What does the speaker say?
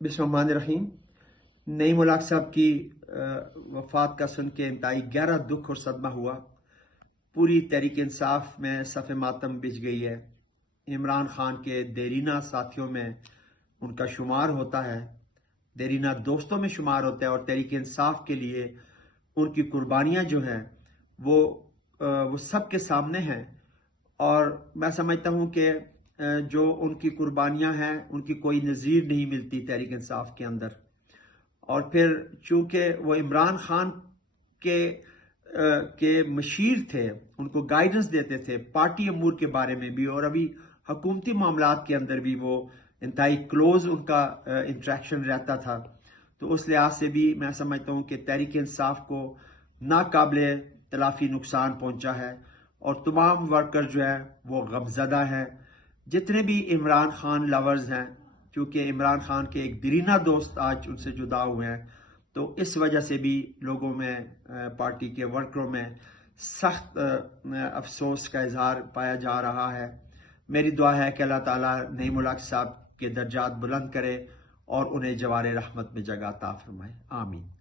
बिस्मिल्लाहिर्रहमानिर्रहीम। नईम उल हक साहब की वफ़ात का सुन के इंतहाई गहरा दुख और सदमा हुआ। पूरी तहरीक इंसाफ में सफ़े मातम बिछ गई है। इमरान खान के देरीना साथियों में उनका शुमार होता है, देरीना दोस्तों में शुमार होता है, और तहरीक इंसाफ के लिए उनकी कुर्बानियाँ जो हैं वो सब के सामने हैं। और मैं समझता हूँ कि जो उनकी कुर्बानियाँ हैं उनकी कोई नज़ीर नहीं मिलती तहरीक इंसाफ के अंदर। और फिर चूंकि वो इमरान खान के मशीर थे, उनको गाइडेंस देते थे पार्टी अमूर के बारे में भी, और अभी हुकूमती मामलात के अंदर भी वो इंतहाई क्लोज उनका इंटरेक्शन रहता था। तो उस लिहाज से भी मैं समझता हूँ कि तहरीक इंसाफ को नाकाबिल तलाफी नुकसान पहुंचा है, और तमाम वर्कर जो है वो गमजदा हैं। जितने भी इमरान खान लवर्स हैं, क्योंकि इमरान खान के एक दरीना दोस्त आज उनसे जुदा हुए हैं, तो इस वजह से भी लोगों में, पार्टी के वर्करों में सख्त अफसोस का इजहार पाया जा रहा है। मेरी दुआ है कि अल्लाह ताला नईम उल हक साहब के दर्जात बुलंद करे और उन्हें जवार रहमत में जगह अता फरमाए। आमीन।